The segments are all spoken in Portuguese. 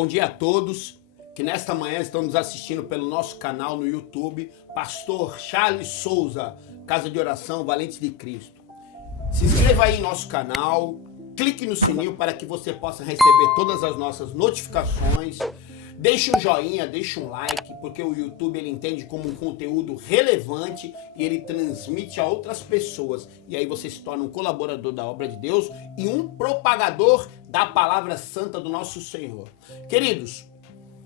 Bom dia a todos que nesta manhã estão nos assistindo pelo nosso canal no YouTube, Pastor Charles Souza, Casa de Oração Valentes de Cristo. Se inscreva aí em nosso canal, clique no sininho para que você possa receber todas as nossas notificações. Deixe um joinha, deixe um like, porque o YouTube ele entende como um conteúdo relevante e ele transmite a outras pessoas. E aí você se torna um colaborador da obra de Deus e um propagador da palavra santa do nosso Senhor. Queridos,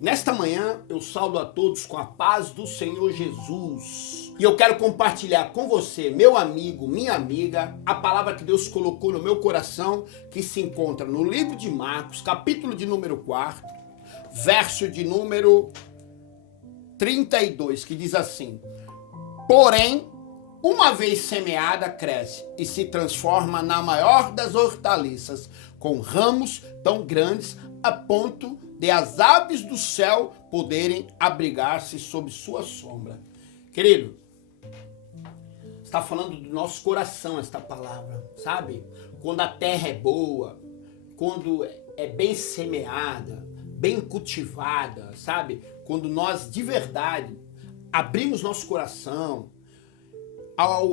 nesta manhã eu saúdo a todos com a paz do Senhor Jesus. E eu quero compartilhar com você, meu amigo, minha amiga, a palavra que Deus colocou no meu coração, que se encontra no livro de Marcos, capítulo de número 4, verso de número 32, que diz assim: porém, uma vez semeada, cresce e se transforma na maior das hortaliças, com ramos tão grandes a ponto de as aves do céu poderem abrigar-se sob sua sombra. Querido, está falando do nosso coração esta palavra, sabe? Quando a terra é boa, quando é bem semeada, bem cultivada, sabe? Quando nós de verdade abrimos nosso coração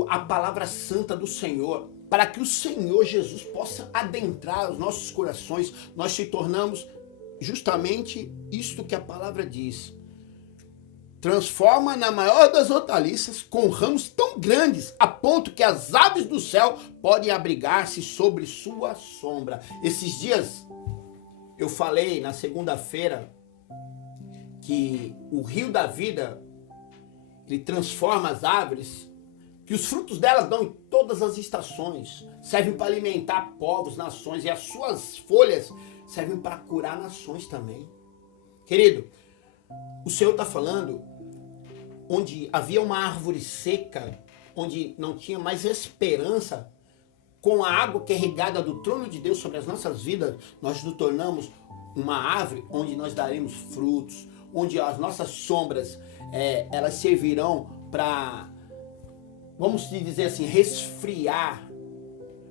à palavra santa do Senhor, para que o Senhor Jesus possa adentrar os nossos corações, nós se tornamos justamente isto que a palavra diz. Transforma na maior das hortaliças, com ramos tão grandes, a ponto que as aves do céu podem abrigar-se sobre sua sombra. Esses dias eu falei na segunda-feira que o rio da vida, ele transforma as árvores, que os frutos delas dão em todas as estações, servem para alimentar povos, nações, e as suas folhas servem para curar nações também. Querido, o Senhor está falando onde havia uma árvore seca, onde não tinha mais esperança. Com a água que é regada do trono de Deus sobre as nossas vidas, nós nos tornamos uma árvore onde nós daremos frutos, onde as nossas sombras, elas servirão para, vamos dizer assim, resfriar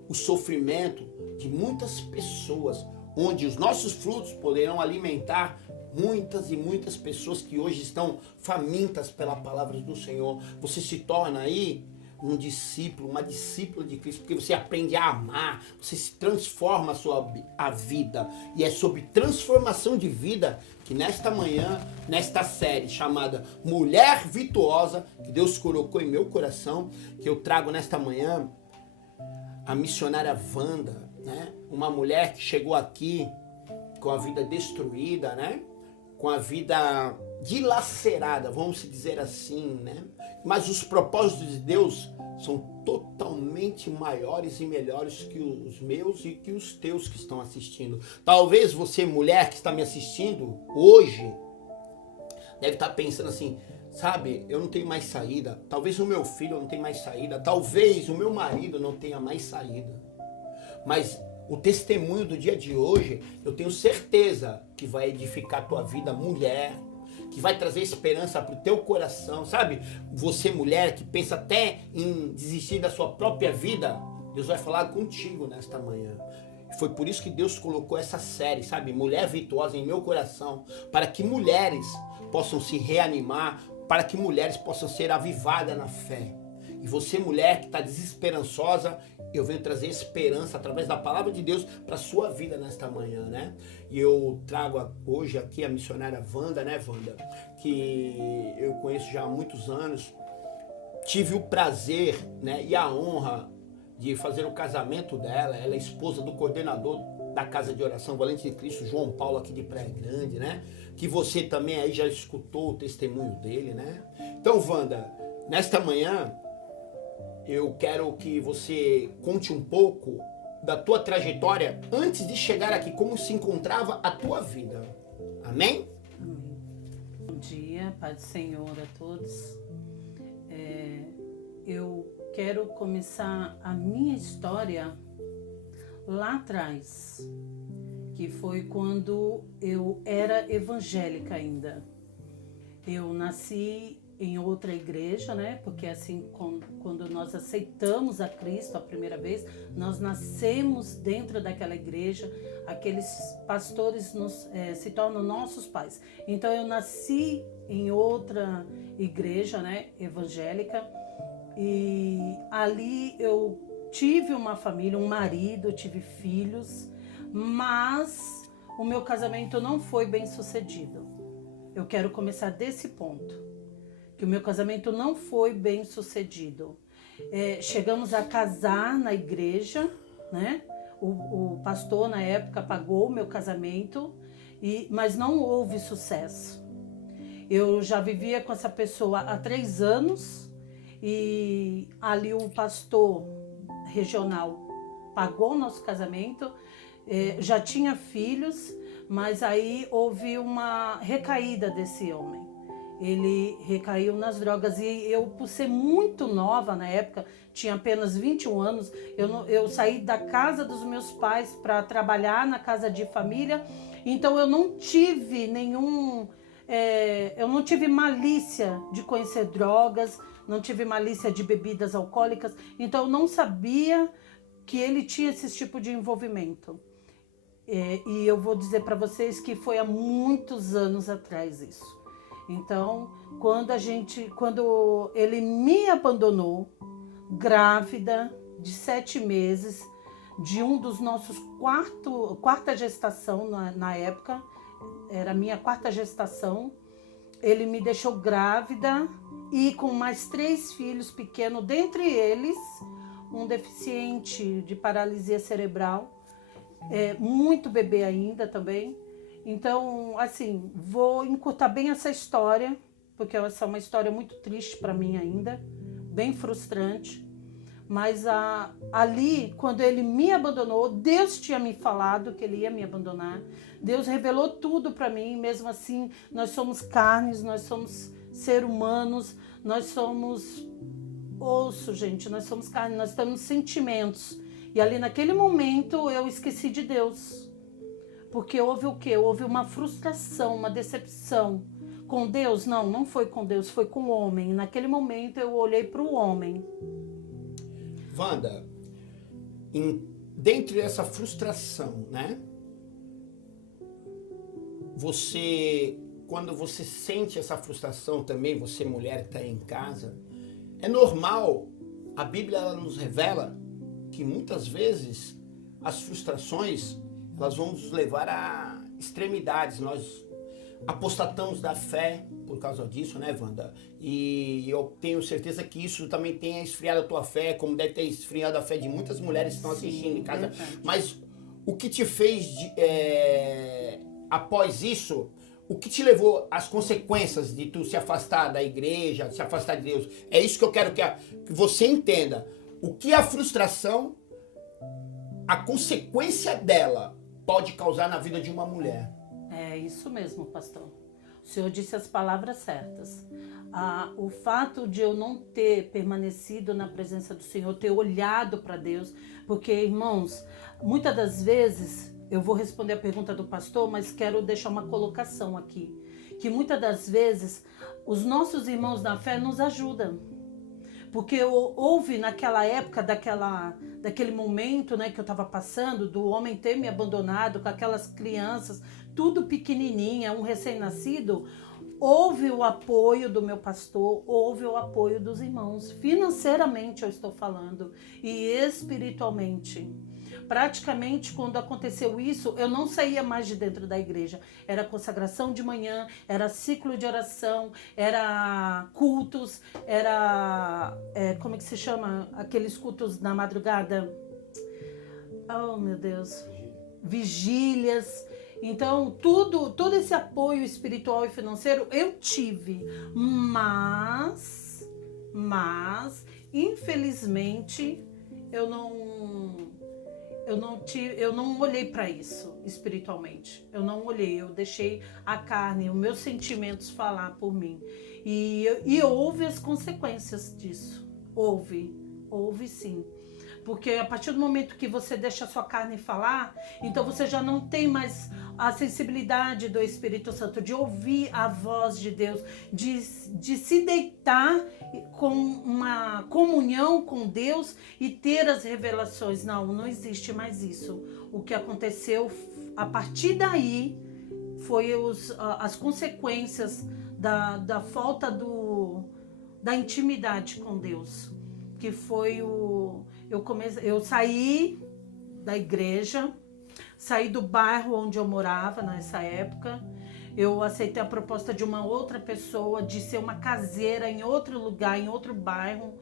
o sofrimento de muitas pessoas, onde os nossos frutos poderão alimentar muitas e muitas pessoas que hoje estão famintas pela palavra do Senhor. Você se torna aí um discípulo, uma discípula de Cristo, porque você aprende a amar, você se transforma a vida. E é sobre transformação de vida que nesta manhã, nesta série chamada Mulher Virtuosa, que Deus colocou em meu coração, que eu trago nesta manhã a missionária Wanda, né? Uma mulher que chegou aqui com a vida destruída, né? Com a vida dilacerada, vamos dizer assim, né? Mas os propósitos de Deus são totalmente maiores e melhores que os meus e que os teus que estão assistindo. Talvez você, mulher que está me assistindo hoje, deve estar pensando assim, sabe, eu não tenho mais saída. Talvez o meu filho não tenha mais saída. Talvez o meu marido não tenha mais saída. Mas o testemunho do dia de hoje, eu tenho certeza que vai edificar a tua vida, mulher, que vai trazer esperança para o teu coração, sabe? Você, mulher, que pensa até em desistir da sua própria vida, Deus vai falar contigo nesta manhã. Foi por isso que Deus colocou essa série, sabe? Mulher Virtuosa em meu coração, para que mulheres possam se reanimar, para que mulheres possam ser avivadas na fé. E você, mulher que está desesperançosa, eu venho trazer esperança através da palavra de Deus para a sua vida nesta manhã, né? E eu trago hoje aqui a missionária Wanda, né, Wanda? Que eu conheço já há muitos anos. Tive o prazer, né, e a honra de fazer o casamento dela. Ela é esposa do coordenador da Casa de Oração Valente de Cristo, João Paulo, aqui de Praia Grande, né? Que você também aí já escutou o testemunho dele, né? Então, Wanda, nesta manhã eu quero que você conte um pouco da tua trajetória antes de chegar aqui, como se encontrava a tua vida. Amém? Amém. Bom dia, Pai do Senhor a todos. Eu quero começar a minha história lá atrás, que foi quando eu era evangélica ainda. Eu nasci em outra igreja, né? Porque assim, quando nós aceitamos a Cristo a primeira vez, nós nascemos dentro daquela igreja, aqueles pastores se tornam nossos pais. Então eu nasci em outra igreja, né? Evangélica, e ali eu tive uma família, um marido, tive filhos, mas o meu casamento não foi bem sucedido. Eu quero começar desse ponto, que o meu casamento não foi bem sucedido. Chegamos a casar na igreja, né? O pastor na época pagou o meu casamento, mas não houve sucesso. Eu já vivia com essa pessoa há 3 anos e ali o pastor regional pagou o nosso casamento, já tinha filhos, mas aí houve uma recaída desse homem. Ele recaiu nas drogas e eu, por ser muito nova na época, tinha apenas 21 anos, eu saí da casa dos meus pais para trabalhar na casa de família, então eu não tive eu não tive malícia de conhecer drogas, não tive malícia de bebidas alcoólicas, então eu não sabia que ele tinha esse tipo de envolvimento. E eu vou dizer para vocês que foi há muitos anos atrás isso. Então, quando ele me abandonou, grávida de 7 meses, de um dos nossos quarta gestação na época, era a minha 4ª gestação, ele me deixou grávida e com mais 3 filhos pequenos, dentre eles um deficiente de paralisia cerebral, muito bebê ainda também. Então, assim, vou encurtar bem essa história, porque essa é uma história muito triste para mim ainda, bem frustrante. Mas ali, quando ele me abandonou, Deus tinha me falado que ele ia me abandonar. Deus revelou tudo para mim, mesmo assim, nós somos carnes, nós somos seres humanos, nós somos osso, gente, nós somos carne, nós temos sentimentos. E ali naquele momento eu esqueci de Deus. Porque houve o quê? Houve uma frustração, uma decepção. Com Deus? Não foi com Deus, foi com o homem. Naquele momento eu olhei para o homem. Wanda, dentro dessa frustração, né? Quando você sente essa frustração também, você mulher que está em casa, é normal, a Bíblia ela nos revela que muitas vezes as frustrações elas vão nos levar a extremidades. Nós apostatamos da fé por causa disso, né, Wanda? E eu tenho certeza que isso também tenha esfriado a tua fé, como deve ter esfriado a fé de muitas mulheres que estão assistindo em casa. Verdade. Mas o que te fez, após isso, o que te levou às consequências de tu se afastar da igreja, se afastar de Deus? É isso que eu quero que você entenda. O que a frustração, a consequência dela pode causar na vida de uma mulher. É isso mesmo, pastor. O senhor disse as palavras certas. O fato de eu não ter permanecido na presença do Senhor, ter olhado para Deus, porque, irmãos, muitas das vezes, eu vou responder a pergunta do pastor, mas quero deixar uma colocação aqui, que muitas das vezes os nossos irmãos na fé nos ajudam. Porque houve naquela época, daquele momento, né, que eu estava passando, do homem ter me abandonado com aquelas crianças, tudo pequenininha, um recém-nascido, houve o apoio do meu pastor, houve o apoio dos irmãos. Financeiramente eu estou falando, e espiritualmente. Praticamente, quando aconteceu isso, eu não saía mais de dentro da igreja. Era consagração de manhã, era ciclo de oração, era cultos, era... como é que se chama? Aqueles cultos na madrugada. Oh, meu Deus. Vigílias. Então, todo esse apoio espiritual e financeiro eu tive. Mas infelizmente, eu não olhei para isso espiritualmente. Eu não olhei, eu deixei a carne, os meus sentimentos falar por mim. E houve as consequências disso. Houve sim. Porque a partir do momento que você deixa a sua carne falar, então você já não tem mais a sensibilidade do Espírito Santo, de ouvir a voz de Deus, de se deitar com uma comunhão com Deus e ter as revelações. Não existe mais isso. O que aconteceu a partir daí foi as consequências da falta da intimidade com Deus, que foi eu saí da igreja, saí do bairro onde eu morava nessa época. Eu aceitei a proposta de uma outra pessoa de ser uma caseira em outro lugar, em outro bairro,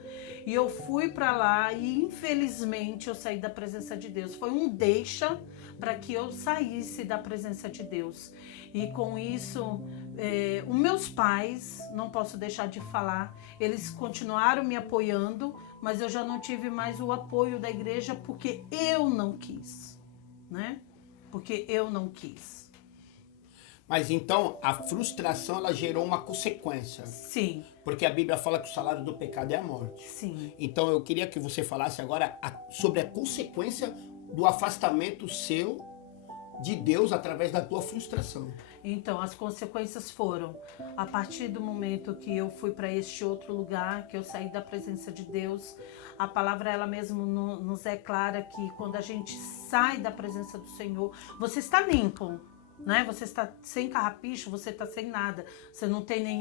e eu fui para lá e infelizmente eu saí da presença de Deus. Foi um deixa para que eu saísse da presença de Deus. E com isso, os meus pais, não posso deixar de falar, eles continuaram me apoiando, mas eu já não tive mais o apoio da igreja porque eu não quis, né? Porque eu não quis. Mas então, a frustração, ela gerou uma consequência. Sim. Porque a Bíblia fala que o salário do pecado é a morte. Sim. Então, eu queria que você falasse agora sobre a consequência do afastamento seu de Deus através da tua frustração. Então, as consequências foram, a partir do momento que eu fui para este outro lugar, que eu saí da presença de Deus, a palavra ela mesmo nos é clara que quando a gente sai da presença do Senhor, você está limpo, né? Você está sem carrapicho, você está sem nada, você não tem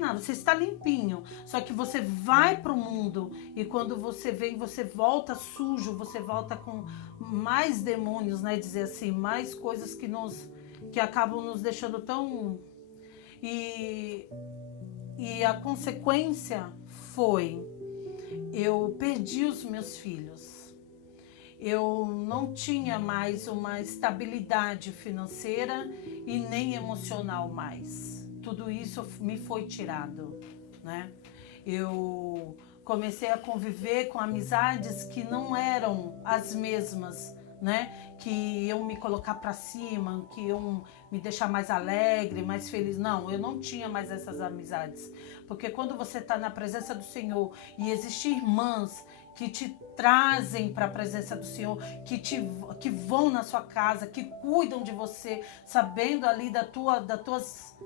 nada, você está limpinho. Só que você vai para o mundo e quando você vem, você volta sujo, você volta com mais demônios, né? Dizer assim, mais coisas que acabam nos deixando tão... E a consequência foi, eu perdi os meus filhos. Eu não tinha mais uma estabilidade financeira e nem emocional mais. Tudo isso me foi tirado, né? Eu comecei a conviver com amizades que não eram as mesmas, né? Que iam me colocar para cima, que iam me deixar mais alegre, mais feliz. Não, eu não tinha mais essas amizades. Porque quando você está na presença do Senhor e existem irmãs que te trazem para a presença do Senhor, que vão na sua casa, que cuidam de você, sabendo ali das tuas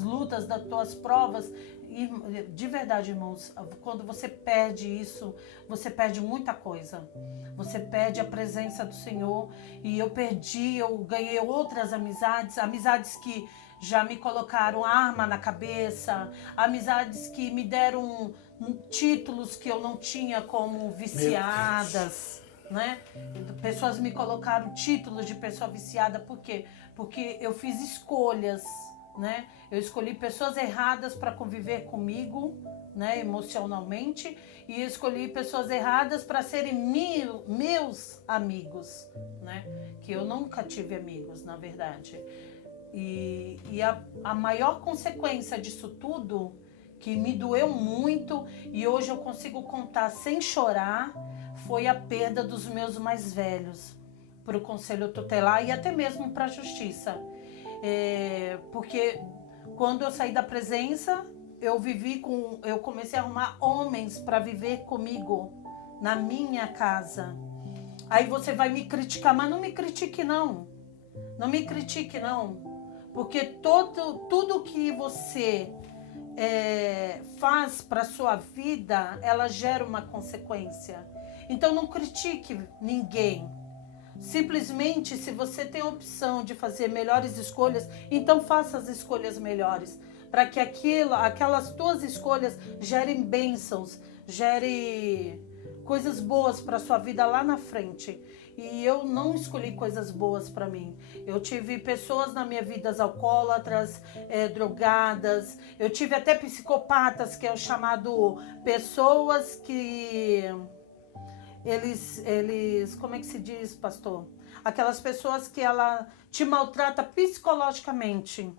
lutas, das tuas provas. E, de verdade, irmãos, quando você perde isso, você perde muita coisa. Você perde a presença do Senhor. E eu ganhei outras amizades que já me colocaram arma na cabeça, amizades que me deram títulos que eu não tinha como viciadas, né? Pessoas me colocaram títulos de pessoa viciada, por quê? Porque eu fiz escolhas, né? Eu escolhi pessoas erradas para conviver comigo, né, emocionalmente, e eu escolhi pessoas erradas para serem meus amigos, né? Que eu nunca tive amigos, na verdade. E a maior consequência disso tudo, que me doeu muito e hoje eu consigo contar sem chorar, foi a perda dos meus mais velhos para o Conselho Tutelar e até mesmo para a Justiça. Porque quando eu saí da presença, eu comecei a arrumar homens para viver comigo na minha casa. Aí você vai me criticar, mas não me critique não. Não me critique não. Porque tudo que você faz para a sua vida, ela gera uma consequência. Então não critique ninguém. Simplesmente, se você tem a opção de fazer melhores escolhas, então faça as escolhas melhores. Para que aquelas tuas escolhas gerem bênçãos, gerem coisas boas para a sua vida lá na frente. E eu não escolhi coisas boas para mim. Eu tive pessoas na minha vida alcoólatras, drogadas. Eu tive até psicopatas, que é o chamado pessoas que... Eles, como é que se diz, pastor? Aquelas pessoas que ela te maltrata psicologicamente.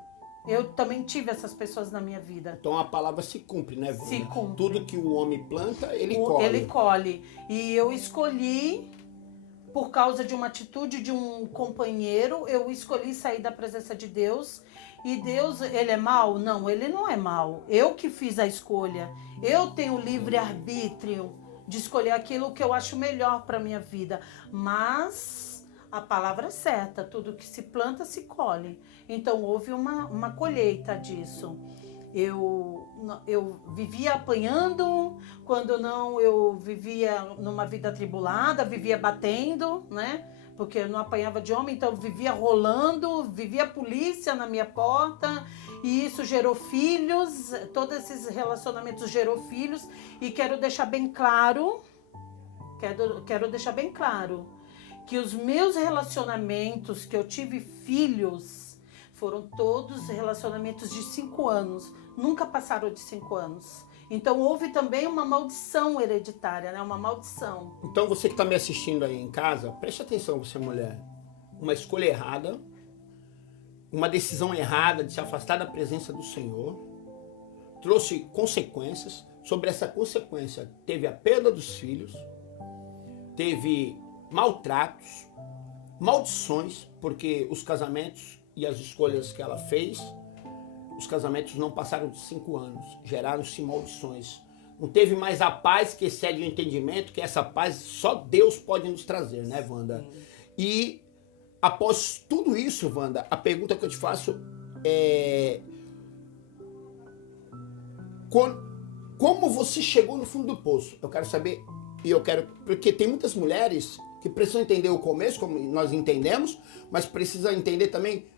Eu também tive essas pessoas na minha vida. Então a palavra se cumpre, né? Se cumpre. Tudo que o homem planta, ele colhe. Ele colhe. E eu escolhi, por causa de uma atitude de um companheiro, eu escolhi sair da presença de Deus. E Deus, ele é mau? Não, ele não é mau. Eu que fiz a escolha. Eu tenho livre-arbítrio de escolher aquilo que eu acho melhor para minha vida. Mas a palavra certa, tudo que se planta se colhe. Então houve uma colheita disso. Eu vivia apanhando, quando não eu vivia numa vida atribulada, vivia batendo, né? Porque eu não apanhava de homem, então eu vivia rolando, vivia polícia na minha porta, e isso gerou filhos, todos esses relacionamentos gerou filhos, e quero deixar bem claro que os meus relacionamentos, que eu tive filhos, foram todos relacionamentos de 5 anos, nunca passaram de 5 anos. Então houve também uma maldição hereditária, né? Uma maldição. Então você que está me assistindo aí em casa, preste atenção, você mulher. Uma escolha errada, uma decisão errada de se afastar da presença do Senhor, trouxe consequências. Sobre essa consequência, teve a perda dos filhos, teve maltratos, maldições, porque os casamentos e as escolhas que ela fez, os casamentos não passaram de 5 anos, geraram-se maldições. Não teve mais a paz que excede o entendimento, que essa paz só Deus pode nos trazer, né, Wanda? E após tudo isso, Wanda, a pergunta que eu te faço é: como você chegou no fundo do poço? Eu quero saber, porque tem muitas mulheres que precisam entender o começo, como nós entendemos, mas precisa entender também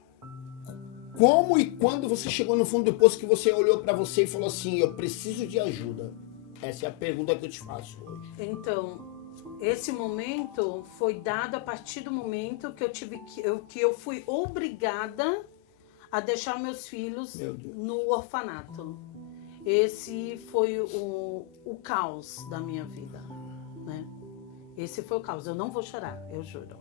como e quando você chegou no fundo do poço, que você olhou para você e falou assim: eu preciso de ajuda. Essa é a pergunta que eu te faço hoje. Então, esse momento foi dado a partir do momento que eu fui obrigada a deixar meus filhos no orfanato. Esse foi o caos da minha vida, né? Esse foi o caos. Eu não vou chorar, eu juro.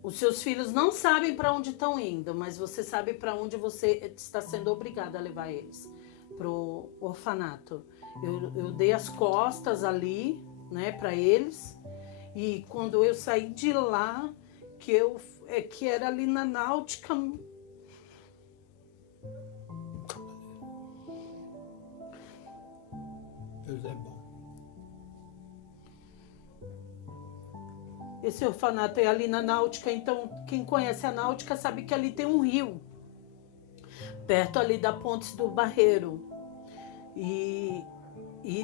Os seus filhos não sabem para onde estão indo, mas você sabe para onde você está sendo obrigada a levar eles, pro orfanato. Eu dei as costas ali, né, para eles, e quando eu saí de lá, que era ali na Náutica. Deus é bom. Esse orfanato é ali na Náutica, então quem conhece a Náutica sabe que ali tem um rio, perto ali da Pontes do Barreiro. E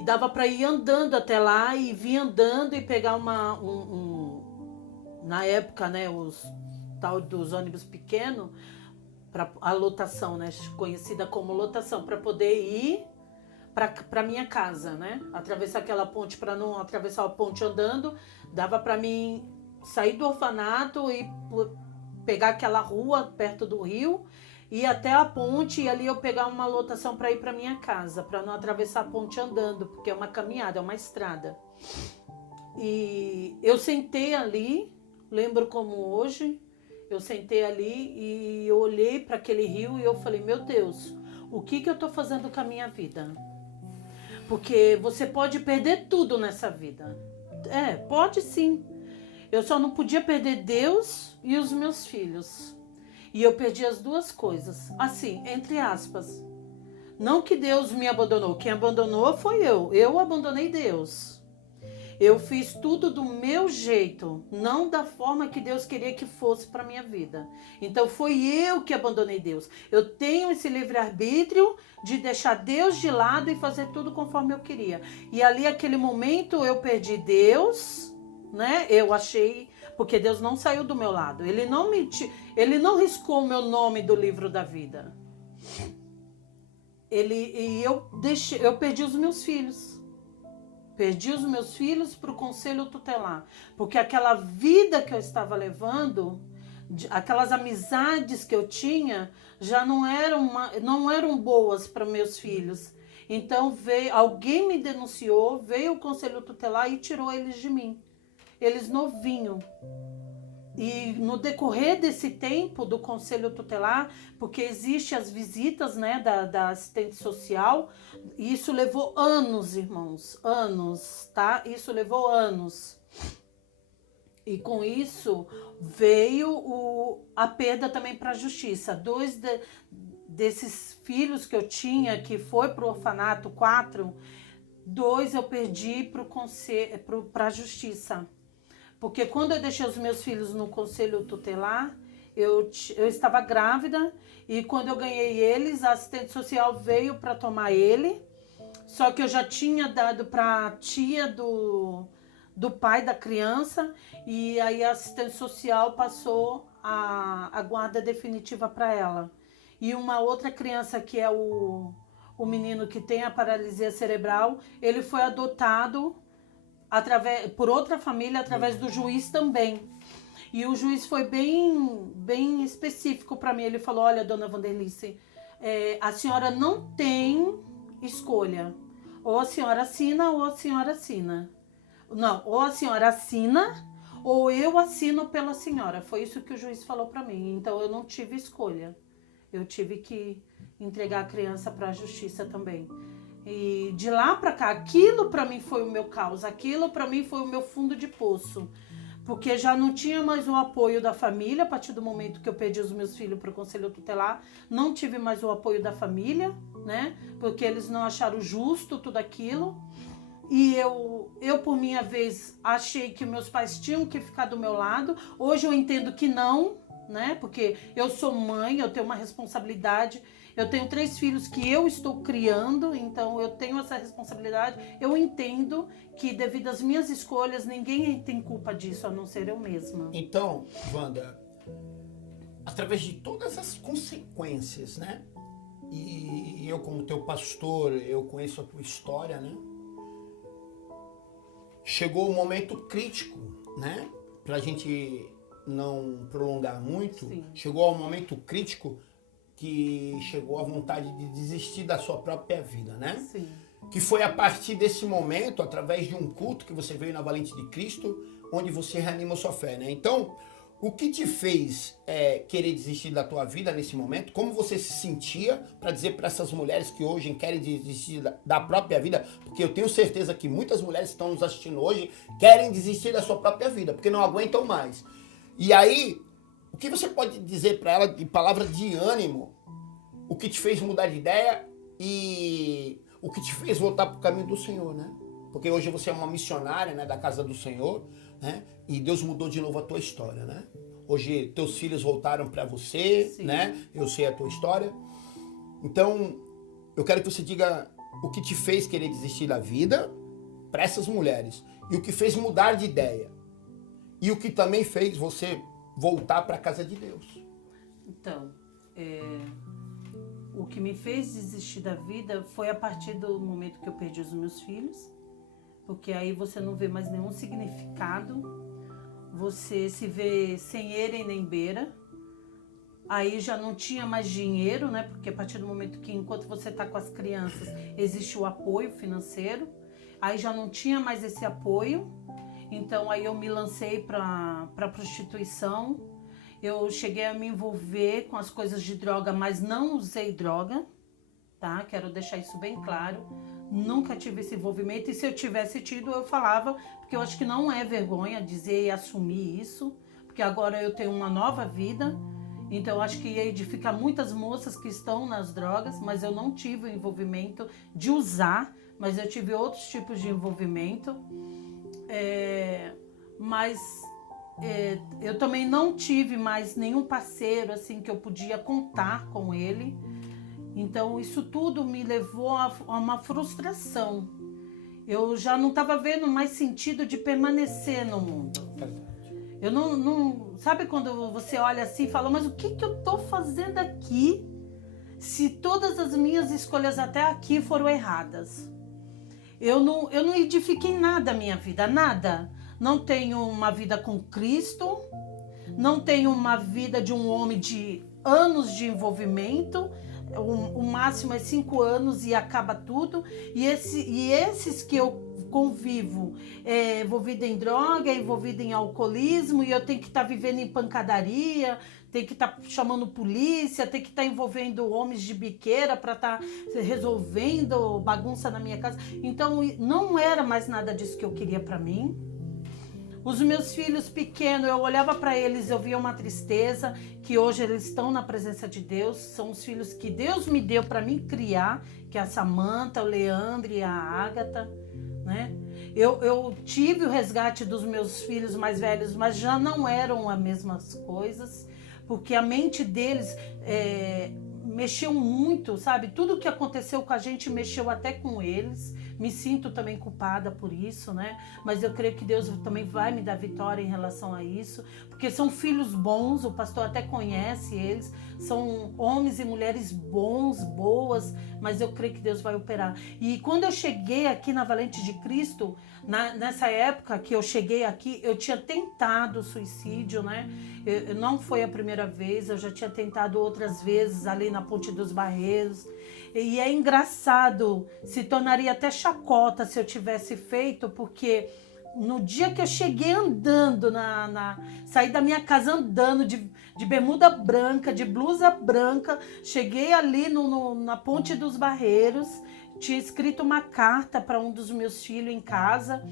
dava para ir andando até lá, e vir andando e pegar na época, né, os tal dos ônibus pequenos, para a lotação, né, conhecida como lotação, para poder ir para minha casa, né? Atravessar aquela ponte, para não atravessar a ponte andando, dava para mim sair do orfanato e pegar aquela rua perto do rio, ir até a ponte, e ali eu pegar uma lotação para ir para minha casa, para não atravessar a ponte andando, porque é uma caminhada, é uma estrada. E eu sentei ali, lembro como hoje, eu sentei ali e eu olhei para aquele rio e eu falei: meu Deus, o que eu tô fazendo com a minha vida? Porque você pode perder tudo nessa vida. Pode sim. Eu só não podia perder Deus e os meus filhos. E eu perdi as duas coisas. Assim, entre aspas. Não que Deus me abandonou. Quem abandonou foi eu. Eu abandonei Deus. Eu fiz tudo do meu jeito, não da forma que Deus queria que fosse para minha vida. Então foi eu que abandonei Deus. Eu tenho esse livre-arbítrio de deixar Deus de lado e fazer tudo conforme eu queria. E ali, aquele momento, eu perdi Deus, né? Eu achei, porque Deus não saiu do meu lado. Ele não riscou o meu nome do livro da vida. Eu perdi os meus filhos. Perdi os meus filhos para o conselho tutelar, porque aquela vida que eu estava levando, aquelas amizades que eu tinha, já não eram boas para meus filhos. Então alguém me denunciou, veio o conselho tutelar e tirou eles de mim, eles novinhos. E no decorrer desse tempo do conselho tutelar, porque existe as visitas, né, da assistente social, isso levou anos, irmãos, anos, tá? Isso levou anos. E com isso veio a perda também para a justiça. 2 desses filhos que eu tinha, que foi para o orfanato, 4, 2 eu perdi para a justiça. Porque quando eu deixei os meus filhos no conselho tutelar, eu estava grávida e quando eu ganhei eles, a assistente social veio para tomar ele. Só que eu já tinha dado para a tia do pai da criança e aí a assistente social passou a guarda definitiva para ela. E uma outra criança que é o menino que tem a paralisia cerebral, ele foi adotado por outra família através do juiz também. E o juiz foi bem específico para mim. Ele falou, olha, dona Vanderlice, a senhora não tem escolha. Ou a senhora assina ou a senhora assina. Não, ou a senhora assina ou eu assino pela senhora. Foi isso que o juiz falou para mim. Então eu não tive escolha. Eu tive que entregar a criança para a justiça também. E de lá para cá, aquilo para mim foi o meu caos. Aquilo para mim foi o meu fundo de poço. Porque já não tinha mais o apoio da família, a partir do momento que eu perdi os meus filhos para o conselho tutelar, não tive mais o apoio da família, né? Porque eles não acharam justo tudo aquilo. E eu por minha vez, achei que meus pais tinham que ficar do meu lado. Hoje eu entendo que não, né? Porque eu sou mãe, eu tenho uma responsabilidade. Eu tenho 3 filhos que eu estou criando, então eu tenho essa responsabilidade. Eu entendo que devido às minhas escolhas, ninguém tem culpa disso, a não ser eu mesma. Então, Wanda, através de todas as consequências, né? E eu como teu pastor, eu conheço a tua história, né? Chegou o momento crítico, né? Pra gente não prolongar muito, Sim. Chegou ao momento crítico que chegou a vontade de desistir da sua própria vida, né? Sim. Que foi a partir desse momento, através de um culto que você veio na Valente de Cristo, onde você reanima sua fé, né? Então, o que te fez querer desistir da tua vida nesse momento? Como você se sentia para dizer para essas mulheres que hoje querem desistir da própria vida? Porque eu tenho certeza que muitas mulheres que estão nos assistindo hoje querem desistir da sua própria vida, porque não aguentam mais. E aí, o que você pode dizer para ela de palavra de ânimo? O que te fez mudar de ideia e o que te fez voltar para o caminho do Senhor, né? Porque hoje você é uma missionária, né, da casa do Senhor, né? E Deus mudou de novo a tua história, né? Hoje teus filhos voltaram para você, Sim. né? Eu sei a tua história. Então, eu quero que você diga o que te fez querer desistir da vida para essas mulheres e o que fez mudar de ideia e o que também fez você voltar para a casa de Deus. Então, o que me fez desistir da vida foi a partir do momento que eu perdi os meus filhos, porque aí você não vê mais nenhum significado, você se vê sem eira e nem beira, aí já não tinha mais dinheiro, né? Porque a partir do momento que enquanto você está com as crianças existe o apoio financeiro, aí já não tinha mais esse apoio, então aí eu me lancei para prostituição. Eu cheguei a me envolver com as coisas de droga, mas não usei droga, tá? Quero deixar isso bem claro. Nunca tive esse envolvimento e se eu tivesse tido, eu falava, porque eu acho que não é vergonha dizer e assumir isso, porque agora eu tenho uma nova vida, então eu acho que ia edificar muitas moças que estão nas drogas, mas eu não tive o envolvimento de usar, mas eu tive outros tipos de envolvimento. Mas eu também não tive mais nenhum parceiro assim que eu podia contar com ele. Então isso tudo me levou a uma frustração. Eu já não estava vendo mais sentido de permanecer no mundo. Eu não sabe quando você olha assim e fala, mas o que eu estou fazendo aqui se todas as minhas escolhas até aqui foram erradas? Eu não edifiquei nada a minha vida, nada. Não tenho uma vida com Cristo, não tenho uma vida de um homem de anos de envolvimento, o máximo é 5 anos e acaba tudo. E esses que eu convivo, envolvida em droga, envolvida em alcoolismo, e eu tenho que estar vivendo em pancadaria, tem que estar chamando polícia, tem que estar envolvendo homens de biqueira para estar resolvendo bagunça na minha casa. Então não era mais nada disso que eu queria para mim. Os meus filhos pequenos, eu olhava para eles, eu via uma tristeza, que hoje eles estão na presença de Deus, são os filhos que Deus me deu para mim criar, que é a Samanta, o Leandro e a Ágata, né? Eu tive o resgate dos meus filhos mais velhos, mas já não eram as mesmas coisas, porque a mente deles mexeu muito, sabe? Tudo que aconteceu com a gente mexeu até com eles. Me sinto também culpada por isso, né? Mas eu creio que Deus também vai me dar vitória em relação a isso, porque são filhos bons, o pastor até conhece eles, são homens e mulheres bons, boas, mas eu creio que Deus vai operar. E quando eu cheguei aqui na Valente de Cristo, nessa época que eu cheguei aqui, eu tinha tentado suicídio, né? Não foi a primeira vez, eu já tinha tentado outras vezes ali na Ponte dos Barreiros. E é engraçado, se tornaria até chacota se eu tivesse feito, porque no dia que eu cheguei andando, saí da minha casa andando de bermuda branca, de blusa branca, cheguei ali na Ponte dos Barreiros, tinha escrito uma carta para um dos meus filhos em casa.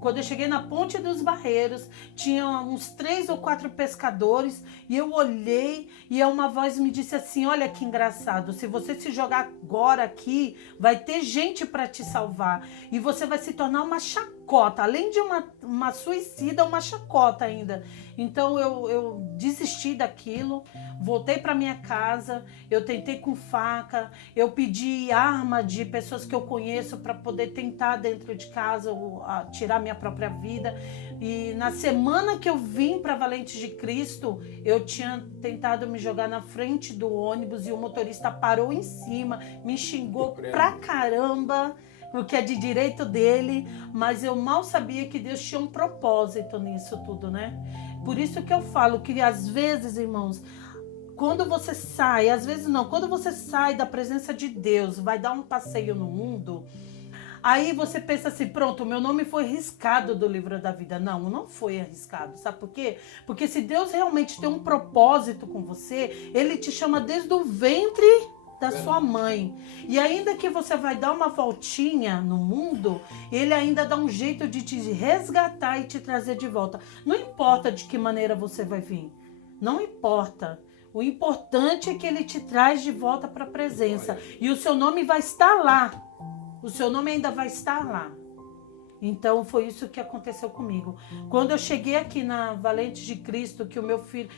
Quando eu cheguei na Ponte dos Barreiros, tinha uns 3 ou 4 pescadores e eu olhei e uma voz me disse assim, olha que engraçado, se você se jogar agora aqui, vai ter gente para te salvar e você vai se tornar uma chacota, além de uma suicida, uma chacota ainda. Então eu desisti daquilo, voltei para minha casa, eu tentei com faca, eu pedi arma de pessoas que eu conheço para poder tentar dentro de casa tirar minha própria vida. E na semana que eu vim para Valente de Cristo, eu tinha tentado me jogar na frente do ônibus e o motorista parou em cima, me xingou pra caramba, o que é de direito dele, mas eu mal sabia que Deus tinha um propósito nisso tudo, né? Por isso que eu falo que às vezes, irmãos, quando você sai, às vezes não, quando você sai da presença de Deus, vai dar um passeio no mundo, aí você pensa assim, pronto, meu nome foi riscado do livro da vida. Não, não foi arriscado, sabe por quê? Porque se Deus realmente tem um propósito com você, Ele te chama desde o ventre da sua mãe. E ainda que você vai dar uma voltinha no mundo, Ele ainda dá um jeito de te resgatar e te trazer de volta. Não importa de que maneira você vai vir, não importa. O importante é que Ele te traz de volta para a presença. E o seu nome vai estar lá. O seu nome ainda vai estar lá. Então foi isso que aconteceu comigo. Quando eu cheguei aqui na Valente de Cristo, que o meu filho,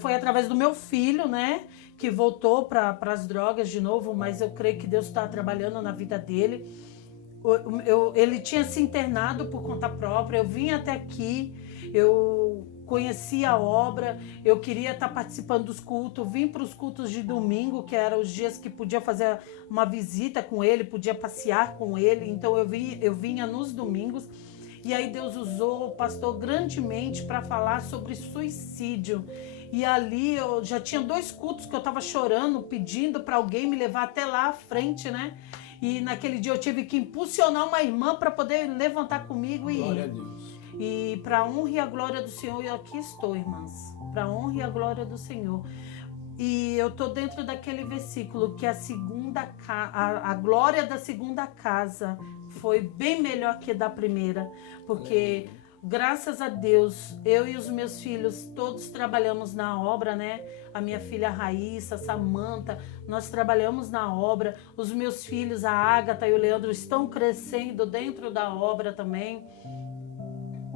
foi através do meu filho, né, que voltou para as drogas de novo, mas eu creio que Deus está trabalhando na vida dele. Ele tinha se internado por conta própria, eu vim até aqui, eu conheci a obra, eu queria estar participando dos cultos, vim para os cultos de domingo, que eram os dias que podia fazer uma visita com ele, podia passear com ele, então eu vinha nos domingos, e aí Deus usou o pastor grandemente para falar sobre suicídio. E ali eu já tinha 2 cultos que eu estava chorando, pedindo para alguém me levar até lá à frente, né? E naquele dia eu tive que impulsionar uma irmã para poder levantar comigo e ir. Glória a Deus. E para a honra e a glória do Senhor, eu aqui estou, irmãs. Para a honra e a glória do Senhor. E eu estou dentro daquele versículo que a glória da segunda casa foi bem melhor que da primeira. Porque, graças a Deus, eu e os meus filhos, todos trabalhamos na obra, né? A minha filha Raíssa, Samanta, nós trabalhamos na obra. Os meus filhos, a Ágata e o Leandro, estão crescendo dentro da obra também.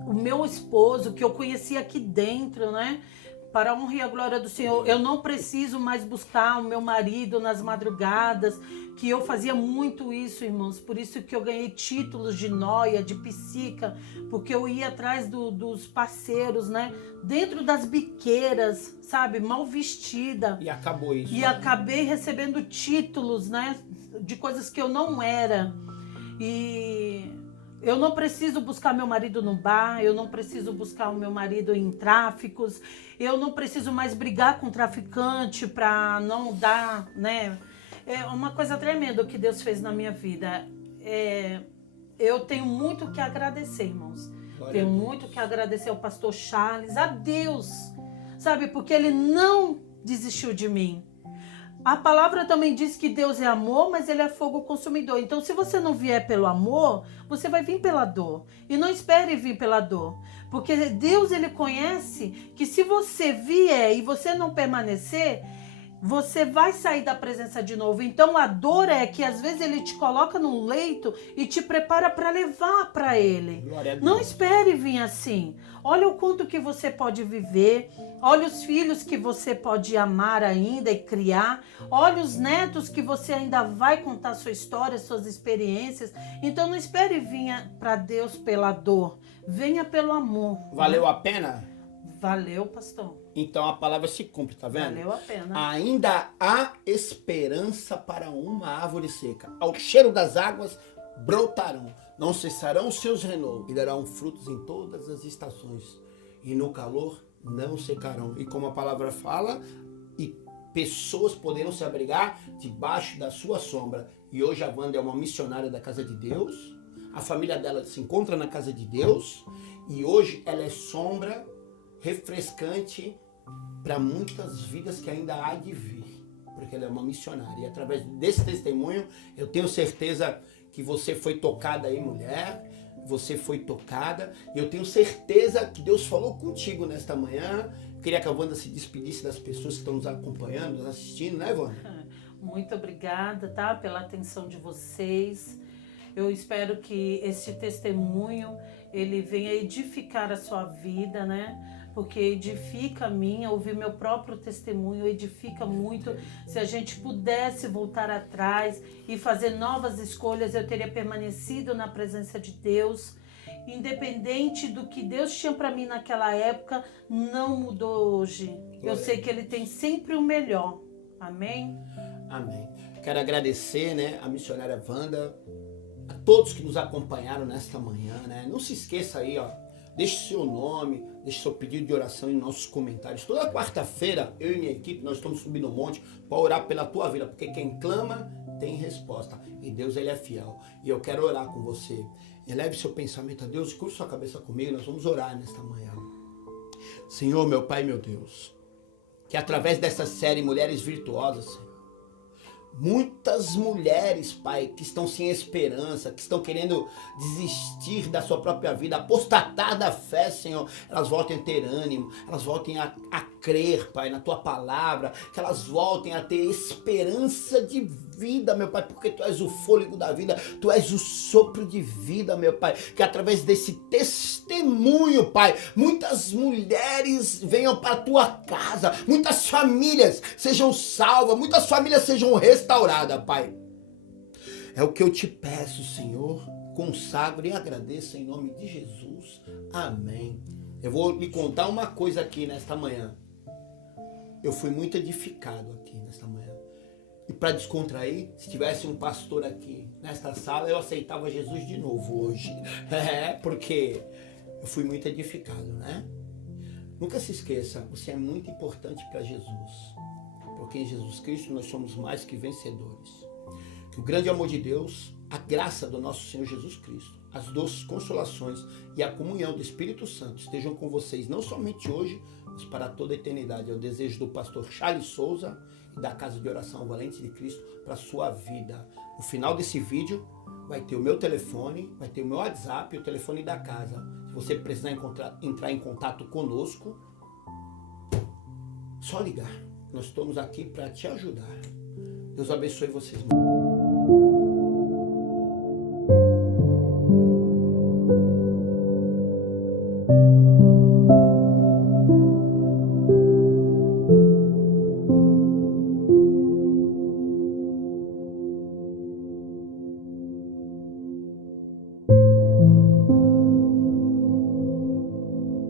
O meu esposo, que eu conheci aqui dentro, né? Para a honra e a glória do Senhor, eu não preciso mais buscar o meu marido nas madrugadas, que eu fazia muito isso, irmãos. Por isso que eu ganhei títulos de nóia, de psica, porque eu ia atrás dos parceiros, né? Dentro das biqueiras, sabe? Mal vestida. E acabou isso. E acabei recebendo títulos, né? De coisas que eu não era. E eu não preciso buscar meu marido no bar, eu não preciso buscar o meu marido em tráficos, eu não preciso mais brigar com traficante para não dar, né? É uma coisa tremenda o que Deus fez na minha vida. Eu tenho muito que agradecer, irmãos. Tenho muito que agradecer ao pastor Charles, a Deus, sabe? Porque ele não desistiu de mim. A palavra também diz que Deus é amor, mas Ele é fogo consumidor. Então, se você não vier pelo amor, você vai vir pela dor. E não espere vir pela dor. Porque Deus, Ele conhece que se você vier e você não permanecer, você vai sair da presença de novo. Então a dor é que às vezes ele te coloca num leito e te prepara para levar para ele. Não espere vir assim. Olha o quanto que você pode viver. Olha os filhos que você pode amar ainda e criar. Olha os netos que você ainda vai contar sua história, suas experiências. Então não espere vir para Deus pela dor. Venha pelo amor. Valeu a pena? Valeu, pastor. Então a palavra se cumpre, tá vendo? Valeu a pena. Ainda há esperança para uma árvore seca. Ao cheiro das águas brotarão, não cessarão os seus renovos e darão frutos em todas as estações. E no calor não secarão. E como a palavra fala, e pessoas poderão se abrigar debaixo da sua sombra. E hoje a Wanda é uma missionária da casa de Deus. A família dela se encontra na casa de Deus. E hoje ela é sombra refrescante para muitas vidas que ainda há de vir, porque ela é uma missionária. E através desse testemunho, eu tenho certeza que você foi tocada aí, mulher, você foi tocada, e eu tenho certeza que Deus falou contigo nesta manhã. Eu queria que a Wanda se despedisse das pessoas que estão nos acompanhando, nos assistindo, né, Wanda? Muito obrigada, tá, pela atenção de vocês. Eu espero que este testemunho, ele venha edificar a sua vida, né? Porque edifica a minha, ouvir meu próprio testemunho, edifica muito. Se a gente pudesse voltar atrás e fazer novas escolhas, eu teria permanecido na presença de Deus. Independente do que Deus tinha para mim naquela época, não mudou hoje. Eu sei que Ele tem sempre o melhor. Amém? Amém. Quero agradecer, né, a missionária Wanda, a todos que nos acompanharam nesta manhã, né? Não se esqueça aí, ó. Deixe seu nome, deixe seu pedido de oração em nossos comentários. Toda quarta-feira, eu e minha equipe, nós estamos subindo um monte para orar pela tua vida, porque quem clama tem resposta. E Deus, Ele é fiel. E eu quero orar com você. Eleve seu pensamento a Deus, curte sua cabeça comigo, nós vamos orar nesta manhã. Senhor, meu Pai, meu Deus, que através dessa série Mulheres Virtuosas, Senhor, muitas mulheres, Pai, que estão sem esperança, que estão querendo desistir da sua própria vida, apostatar da fé, Senhor, elas voltem a ter ânimo, elas voltem a crer, Pai, na Tua palavra, que elas voltem a ter esperança de vida, meu Pai, porque Tu és o fôlego da vida, Tu és o sopro de vida, meu Pai, que através desse testemunho, Pai, muitas mulheres venham para a Tua casa, muitas famílias sejam salvas, muitas famílias sejam restauradas, Pai. É o que eu te peço, Senhor, consagro e agradeço em nome de Jesus. Amém. Eu vou lhe contar uma coisa aqui nesta manhã. Eu fui muito edificado aqui nesta manhã. E para descontrair, se tivesse um pastor aqui nesta sala, eu aceitava Jesus de novo hoje. Porque eu fui muito edificado, né? Nunca se esqueça, você é muito importante para Jesus. Porque em Jesus Cristo nós somos mais que vencedores. Que o grande amor de Deus, a graça do nosso Senhor Jesus Cristo, as doces consolações e a comunhão do Espírito Santo estejam com vocês, não somente hoje, mas para toda a eternidade. É o desejo do pastor Charles Souza e da Casa de Oração Valentes de Cristo para a sua vida. No final desse vídeo vai ter o meu telefone, vai ter o meu WhatsApp e o telefone da casa. Se você precisar entrar em contato conosco, só ligar. Nós estamos aqui para te ajudar. Deus abençoe vocês.